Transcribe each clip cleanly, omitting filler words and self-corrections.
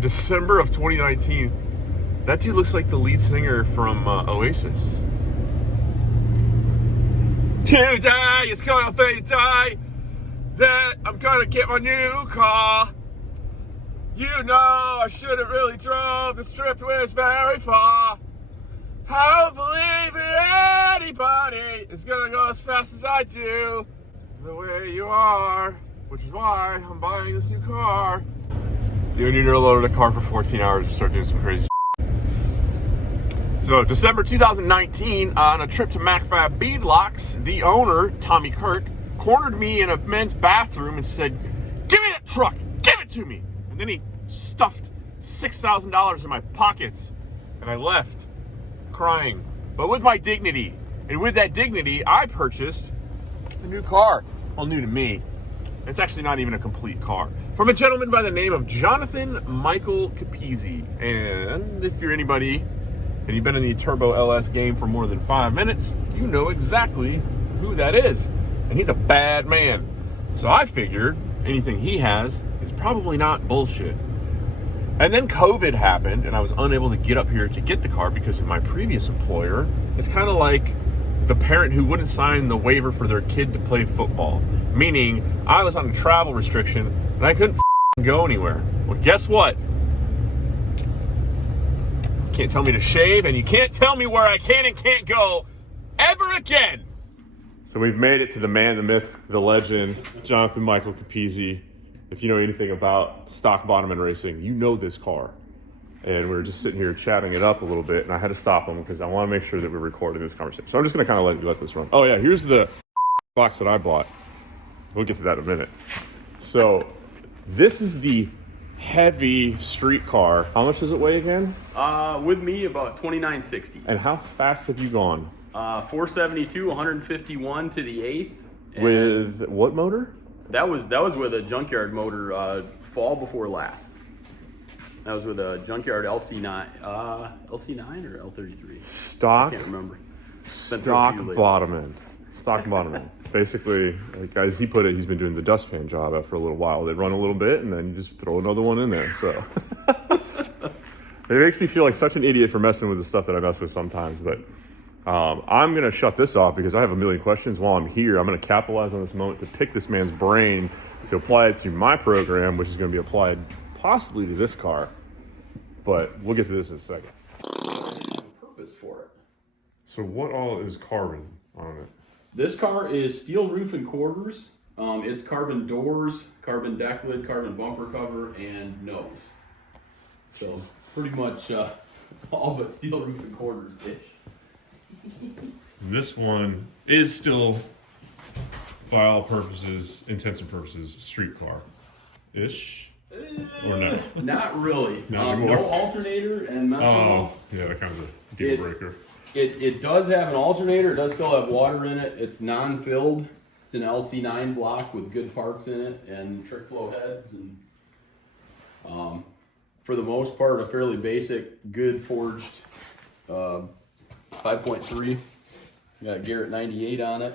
December of 2019. That dude looks like the lead singer from Oasis. Today is gonna be the day that I'm gonna get my new car. You know I shouldn't really drove. The strip was very far. I don't believe that anybody is gonna go as fast as I do. The way you are, which is why I'm buying this new car. Dude, you need to load a car for 14 hours and start doing some crazy shit. So, December 2019, on a trip to MacFab Beadlocks, the owner, Tommy Kirk, cornered me in a men's bathroom and said, "Give me that truck! Give it to me!" And then he stuffed $6,000 in my pockets, and I left, crying, but with my dignity. And with that dignity, I purchased a new car. Well, new to me. It's actually not even a complete car. From a gentleman by the name of Jonathan Michael Capizzi. And if you're anybody and you've been in the Turbo LS game for more than 5 minutes, you know exactly who that is. And he's a bad man. So I figured anything he has is probably not bullshit. And then COVID happened, and I was unable to get up here to get the car because of my previous employer. It's kind of like the parent who wouldn't sign the waiver for their kid to play football. Meaning, I was on a travel restriction, and I couldn't go anywhere. Well, guess what? You can't tell me to shave, and you can't tell me where I can and can't go ever again. So we've made it to the man, the myth, the legend, Jonathan Michael Capizzi. If you know anything about stock bottom and racing, you know this car. And we were just sitting here chatting it up a little bit, and I had to stop him because I want to make sure that we're recording this conversation. So I'm just going to kind of let this run. Oh yeah, here's the box that I bought. We'll get to that in a minute. So this is the heavy street car. How much does it weigh again? With me, about 2960. And how fast have you gone? 472, 151 to the eighth. With what motor? That was with a junkyard motor fall before last. That was with a junkyard LC9 or L33. Stock? I can't remember. Stock bottom end. Stock bottom end. Basically, like as he put it, he's been doing the dustpan job after a little while. They run a little bit and then you just throw another one in there. So it makes me feel like such an idiot for messing with the stuff that I mess with sometimes. But I'm going to shut this off because I have a million questions while I'm here. I'm going to capitalize on this moment to pick this man's brain to apply it to my program, which is going to be applied possibly to this car. But we'll get to this in a second. Purpose for it. So what all is carbon on it? This car is steel roof and quarters. It's carbon doors, carbon deck lid, carbon bumper cover, and nose. So pretty much all but steel roof and quarters-ish. This one is still, by all purposes, intents and purposes, street car-ish? Or no? Not really. Not no alternator and methanol. Oh, yeah, that kind of a deal breaker. It does have an alternator. It does still have water in it. It's non-filled. It's an LC9 block with good parts in it and trick flow heads. And for the most part, a fairly basic, good forged 5.3. Got Garrett 98 on it.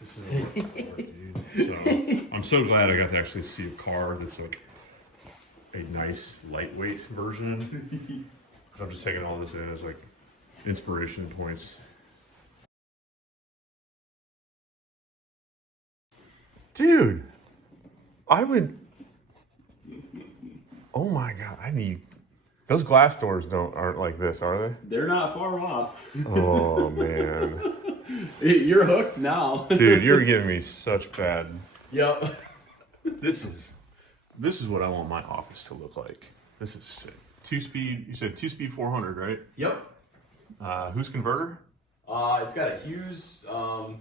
This is a work of art, dude. So I'm so glad I got to actually see a car that's like a nice lightweight version. Because I'm just taking all this in as like inspiration points. Dude, I would. Oh my god, I need. Those glass doors aren't like this, are they? They're not far off. Oh man. You're hooked now. Dude, you're giving me such bad. Yep. This is what I want my office to look like. This is sick. 2-speed, you said 2-speed 400, right? Yep. Whose converter? It's got a Hughes, a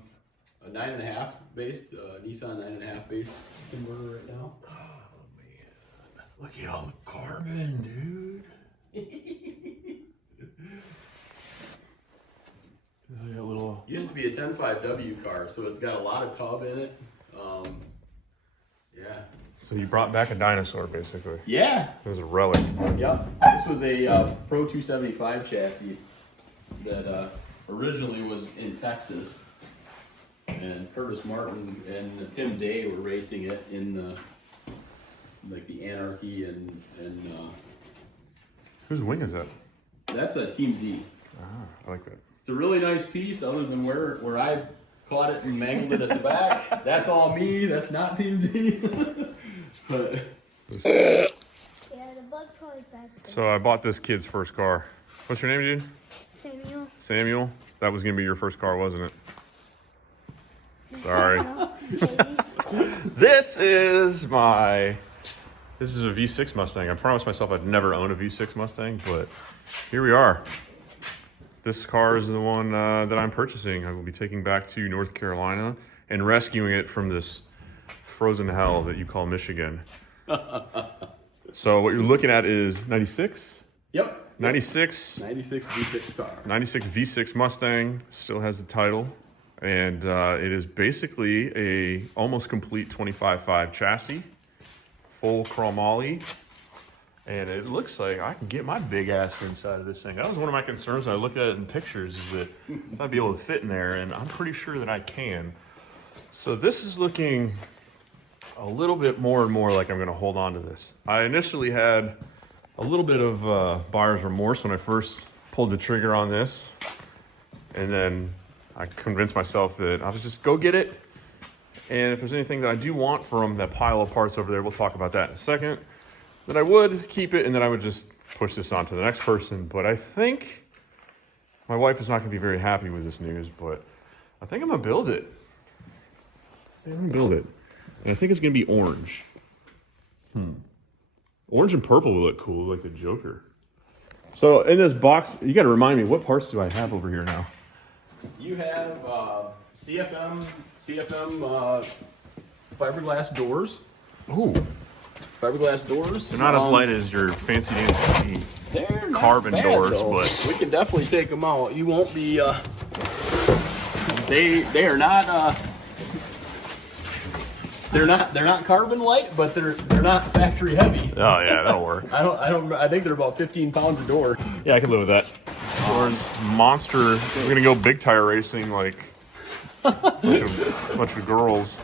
9.5 based, Nissan 9.5 based converter right now. Oh man, look at all the carbon, dude. Used to be a 10.5W car, so it's got a lot of tub in it. Yeah. So you brought back a dinosaur, basically. Yeah. It was a relic. Yep. This was a Pro 275 chassis that originally was in Texas, and Curtis Martin and Tim Day were racing it in the Anarchy and Whose wing is that? That's a Team Z. Ah, I like that. It's a really nice piece, other than where I caught it and mangled it at the back. That's all me. That's not Team Z. But Yeah, the bug probably back there. So I bought this kid's first car. What's your name, dude? Samuel. Samuel. That was gonna be your first car, wasn't it? Sorry. This is a V6 Mustang. I promised myself I'd never own a V6 Mustang, but here we are. This car is the one that I'm purchasing. I will be taking back to North Carolina and rescuing it from this frozen hell that you call Michigan. So what you're looking at is 96? yep. 96 96 V6 car. 96 V6 Mustang, still has the title, and it is basically a almost complete 25.5 chassis, full chromoly, and it looks like I can get my big ass inside of this thing. That was one of my concerns when I looked at it in pictures, is that if I'd be able to fit in there, and I'm pretty sure that I can. So this is looking a little bit more and more like I'm gonna hold on to this. I initially had a little bit of buyer's remorse when I first pulled the trigger on this, and then I convinced myself that I'll just go get it, and if there's anything that I do want from that pile of parts over there, we'll talk about that in a second, that I would keep it, and then I would just push this on to the next person. But I think my wife is not gonna be very happy with this news, but I think I'm gonna build it. And I think it's gonna be orange. Orange and purple will look cool, like the Joker. So in this box, you gotta remind me, what parts do I have over here now? You have CFM fiberglass doors. Ooh, Fiberglass doors. they're not as light as your fancy dancy They're not carbon bad, doors, though. but we can definitely take them out. You won't be. They are not. They're not carbon light, but they're not factory heavy. oh yeah, that'll work. I think they're about 15 pounds a door. Yeah, I can live with that. Monster, we're gonna go big tire racing like a bunch of girls.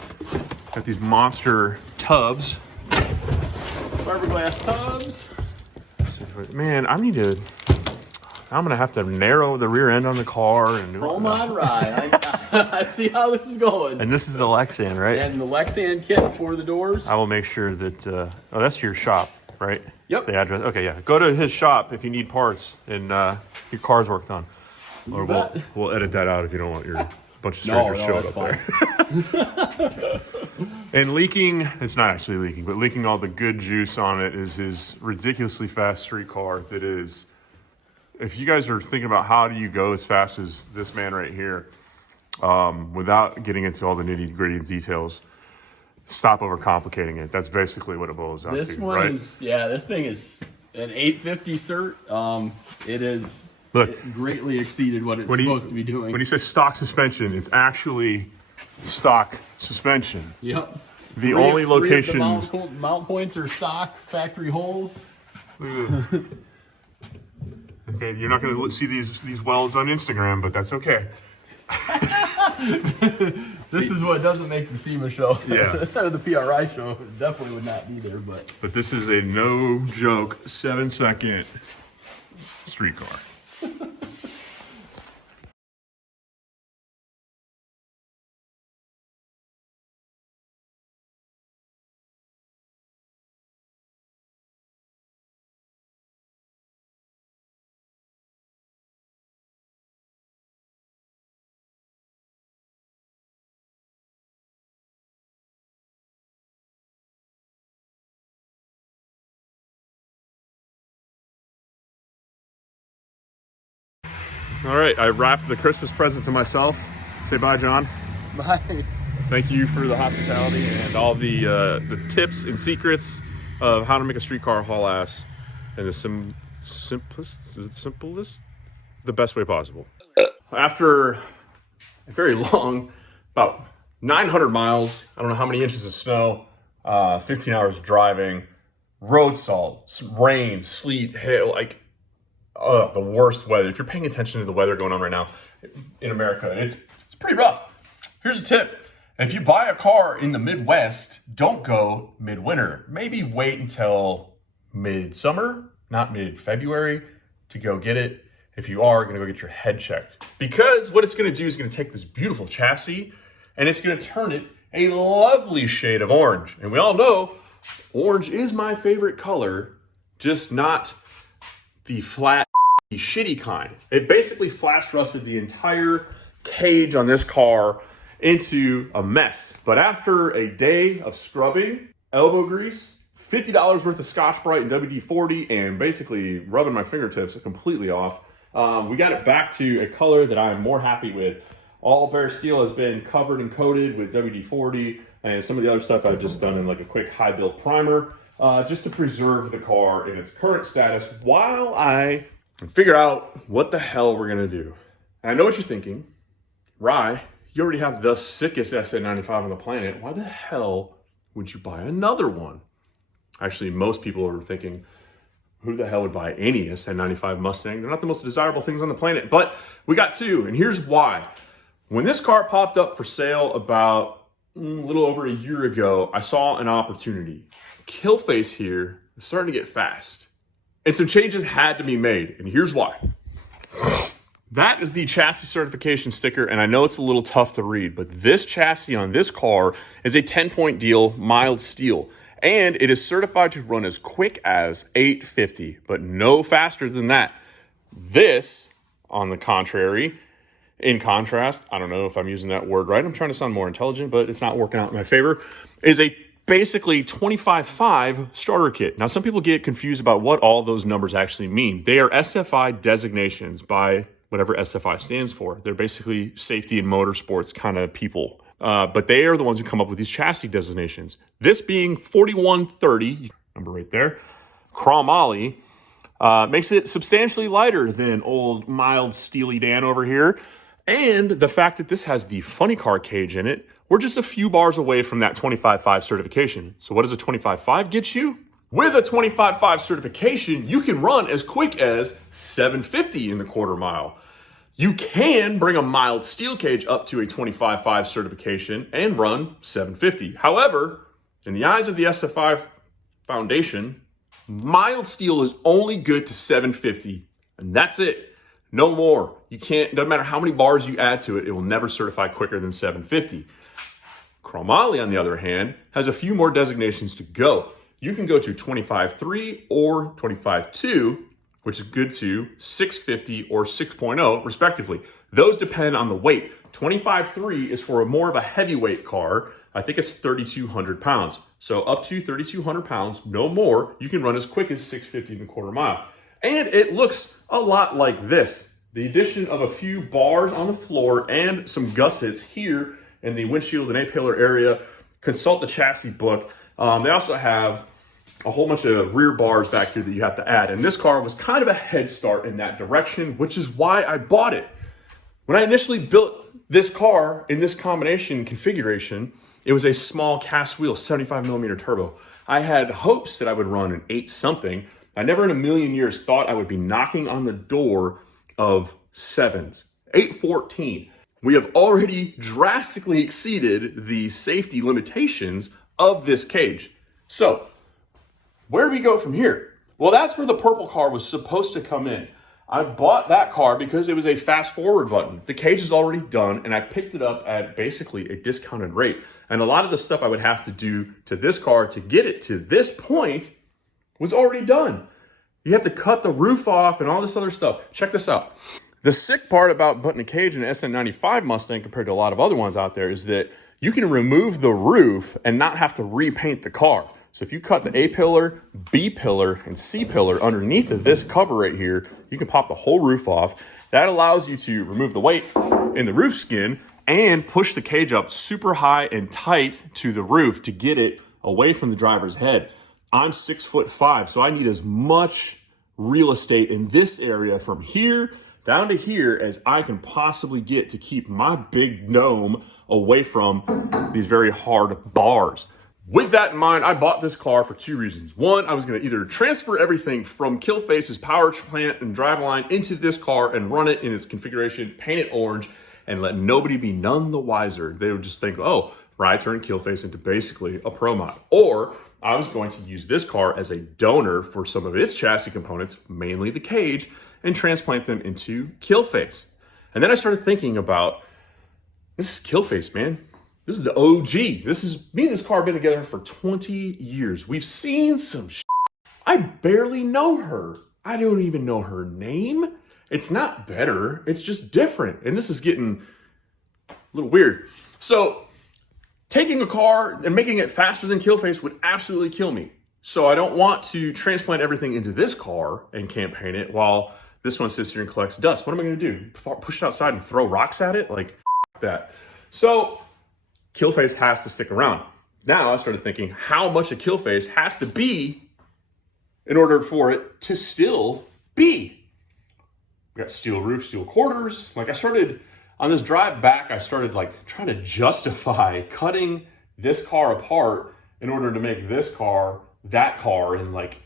Got these monster tubs. Fiberglass tubs. Man, I'm gonna have to narrow the rear end on the car and Chrome on ride. I see how this is going. And this is the Lexan, right? And the Lexan kit for the doors. I will make sure that. Oh, that's your shop, right? Yep. The address. Okay, yeah. Go to his shop if you need parts and your car's worked on. Or we'll edit that out if you don't want your bunch of strangers showing up there. And leaking, it's not actually leaking, but leaking all the good juice on it is his ridiculously fast street car that is. If you guys are thinking about how do you go as fast as this man right here, without getting into all the nitty-gritty details, stop overcomplicating it. That's basically what it boils down This to, one right? is, yeah, this thing is an 850 cert. It greatly exceeded what it's supposed to be doing. When you say stock suspension, it's actually stock suspension. Yep. The only locations. The mount points are stock factory holes. Okay, you're not going to see these welds on Instagram, but that's okay. This is what doesn't make the SEMA show. Yeah. The PRI show definitely would not be there, but. But this is a no joke 7-second street car. All right, I wrapped the Christmas present to myself. Say bye, John. Bye. Thank you for the hospitality and all the tips and secrets of how to make a streetcar haul ass in the simplest, the best way possible. After a very long, about 900 miles, I don't know how many inches of snow, 15 hours of driving, road salt, rain, sleet, hail, like the worst weather. If you're paying attention to the weather going on right now in America, it's pretty rough. Here's a tip. If you buy a car in the Midwest, don't go midwinter. Maybe wait until midsummer not mid-February, to go get it if you are gonna go get your head checked. Because what it's gonna do is gonna take this beautiful chassis and it's gonna turn it a lovely shade of orange. And we all know orange is my favorite color, just not the flat, shitty kind. It basically flash rusted the entire cage on this car into a mess. But after a day of scrubbing, elbow grease, $50 worth of Scotch-Brite and WD-40, and basically rubbing my fingertips completely off, we got it back to a color that I'm more happy with. All bare steel has been covered and coated with WD-40, and some of the other stuff I've just done in like a quick high build primer, just to preserve the car in its current status while I figure out what the hell we're gonna do. And I know what you're thinking. Rye, you already have the sickest SN95 on the planet. Why the hell would you buy another one? Actually, most people are thinking, who the hell would buy any SN95 Mustang? They're not the most desirable things on the planet, but we got two, and here's why. When this car popped up for sale about a little over a year ago, I saw an opportunity. Killface here is starting to get fast, and some changes had to be made, and here's why. That is the chassis certification sticker, and I know it's a little tough to read, but this chassis on this car is a 10-point deal, mild steel, and it is certified to run as quick as 850, but no faster than that. This, on the contrary, in contrast, I don't know if I'm using that word right, I'm trying to sound more intelligent, but it's not working out in my favor, is a basically 25.5 starter kit. Now, some people get confused about what all those numbers actually mean. They are SFI designations by whatever SFI stands for. They're basically safety and motorsports kind of people. But they are the ones who come up with these chassis designations. This being 4130, number right there, chromoly, makes it substantially lighter than old mild Steely Dan over here. And the fact that this has the funny car cage in it, we're just a few bars away from that 25.5 certification. So what does a 25.5 get you? With a 25.5 certification, you can run as quick as 750 in the quarter mile. You can bring a mild steel cage up to a 25.5 certification and run 750. However, in the eyes of the SFI Foundation, mild steel is only good to 750, and that's it. No more. You can't, doesn't matter how many bars you add to it, it will never certify quicker than 750. Chromoly, on the other hand, has a few more designations to go. You can go to 25.3 or 25.2, which is good to 650 or 6.0, respectively. Those depend on the weight. 25.3 is for more of a heavyweight car. I think it's 3,200 pounds. So up to 3,200 pounds, no more, you can run as quick as 650 in the quarter mile. And it looks a lot like this. The addition of a few bars on the floor and some gussets here in the windshield and A-pillar area. Consult the chassis book. They also have a whole bunch of rear bars back here that you have to add. And this car was kind of a head start in that direction, which is why I bought it. When I initially built this car in this combination configuration, it was a small cast wheel 75mm turbo. I had hopes that I would run an 8 something. I never in a million years thought I would be knocking on the door of 7s. 814. We have already drastically exceeded the safety limitations of this cage. So, where do we go from here? Well, that's where the purple car was supposed to come in. I bought that car because it was a fast forward button. The cage is already done, and I picked it up at basically a discounted rate. And a lot of the stuff I would have to do to this car to get it to this point was already done. You have to cut the roof off and all this other stuff. Check this out. The sick part about putting a cage in an SN95 Mustang compared to a lot of other ones out there is that you can remove the roof and not have to repaint the car. So if you cut the A-pillar, B-pillar, and C-pillar underneath of this cover right here, you can pop the whole roof off. That allows you to remove the weight in the roof skin and push the cage up super high and tight to the roof to get it away from the driver's head. I'm 6'5", so I need as much real estate in this area from here down to here as I can possibly get to keep my big dome away from these very hard bars. With that in mind, I bought this car for 2 reasons. One, I was going to either transfer everything from Killface's power plant and driveline into this car and run it in its configuration, paint it orange, and let nobody be none the wiser. They would just think, oh, where I turned Killface into basically a pro mod. Or I was going to use this car as a donor for some of its chassis components, mainly the cage, and transplant them into Killface. And then I started thinking about, this is Killface, man. This is the OG. This is, me and this car have been together for 20 years. We've seen some shit. I barely know her. I don't even know her name. It's not better, it's just different. And this is getting a little weird. So taking a car and making it faster than Killface would absolutely kill me. So I don't want to transplant everything into this car and campaign it while this one sits here and collects dust. What am I gonna do? Push it outside and throw rocks at it? Like that. So Killface has to stick around. Now I started thinking how much a Killface has to be in order for it to still be. We got steel roof, steel quarters. Like I started, on this drive back, I started like trying to justify cutting this car apart in order to make this car, that car, and like,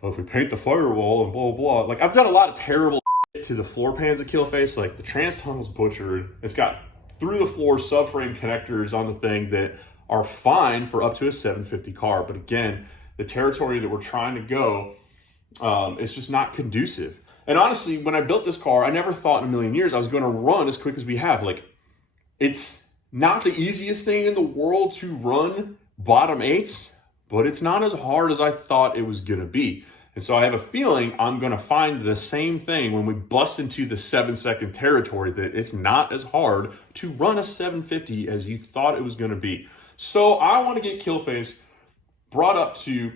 well, if we paint the firewall and blah, blah, blah. Like I've done a lot of terrible shit to the floor pans of Killface. Like the trans tunnel's butchered. It's got through the floor subframe connectors on the thing that are fine for up to a 750 car. But again, the territory that we're trying to go, it's just not conducive. And honestly, when I built this car, I never thought in a million years I was going to run as quick as we have. Like, it's not the easiest thing in the world to run bottom eights, but it's not as hard as I thought it was going to be. And so I have a feeling I'm going to find the same thing when we bust into the 7-second territory, that it's not as hard to run a 750 as you thought it was going to be. So I want to get Killface brought up to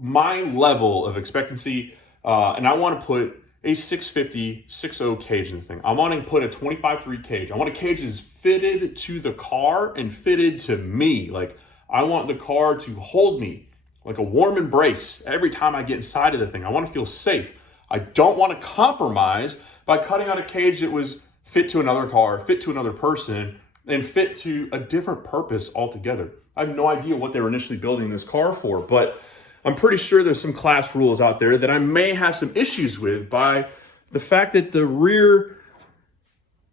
my level of expectancy, and I want to put a 650, 6.0 cage in the thing. I want to put a 25.3 cage. I want a cage that's fitted to the car and fitted to me. Like, I want the car to hold me like a warm embrace every time I get inside of the thing. I want to feel safe. I don't want to compromise by cutting out a cage that was fit to another car, fit to another person, and fit to a different purpose altogether. I have no idea what they were initially building this car for, but I'm pretty sure there's some class rules out there that I may have some issues with by the fact that the rear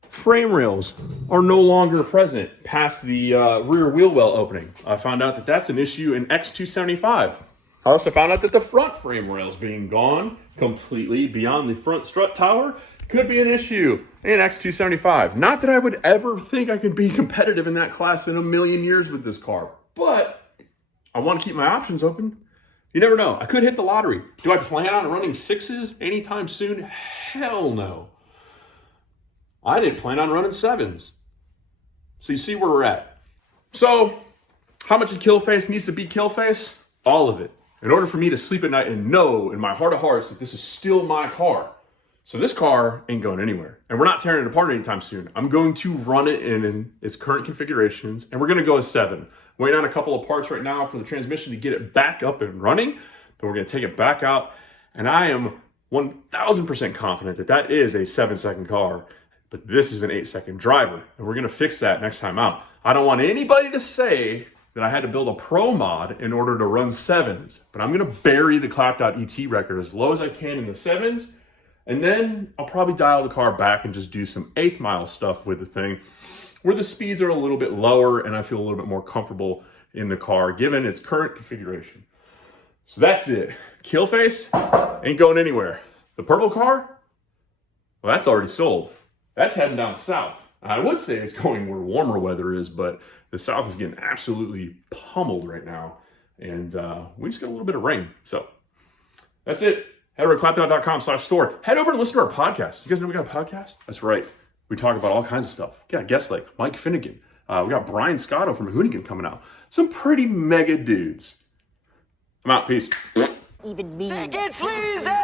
frame rails are no longer present past the rear wheel well opening. I found out that that's an issue in X275. I also found out that the front frame rails being gone completely beyond the front strut tower could be an issue in X275. Not that I would ever think I could be competitive in that class in a million years with this car, but I want to keep my options open. You never know. I could hit the lottery. Do I plan on running 6s anytime soon? Hell no. I didn't plan on running 7s. So you see where we're at. So how much of Killface needs to be Killface? All of it. In order for me to sleep at night and know in my heart of hearts that this is still my car. So this car ain't going anywhere. And we're not tearing it apart anytime soon. I'm going to run it in its current configurations, and we're going to go as 7. Waiting on a couple of parts right now for the transmission to get it back up and running, but we're going to take it back out. And I am 1000% confident that that is a 7-second car, but this is an 8-second driver. And we're going to fix that next time out. I don't want anybody to say that I had to build a pro mod in order to run 7s, but I'm going to bury the clapped.et record as low as I can in the 7s. And then I'll probably dial the car back and just do some 8th mile stuff with the thing, where the speeds are a little bit lower and I feel a little bit more comfortable in the car given its current configuration. So that's it. Killface ain't going anywhere. The purple car, well, that's already sold. That's heading down south. I would say it's going where warmer weather is, but the south is getting absolutely pummeled right now. And we just got a little bit of rain. So that's it. Head over to clapdown.com/store. Head over and listen to our podcast. You guys know we got a podcast? That's right. We talk about all kinds of stuff. We got guests like Mike Finnegan. We got Brian Scotto from Hoonigan coming out. Some pretty mega dudes. I'm out. Peace. Even me. Take it sleazy!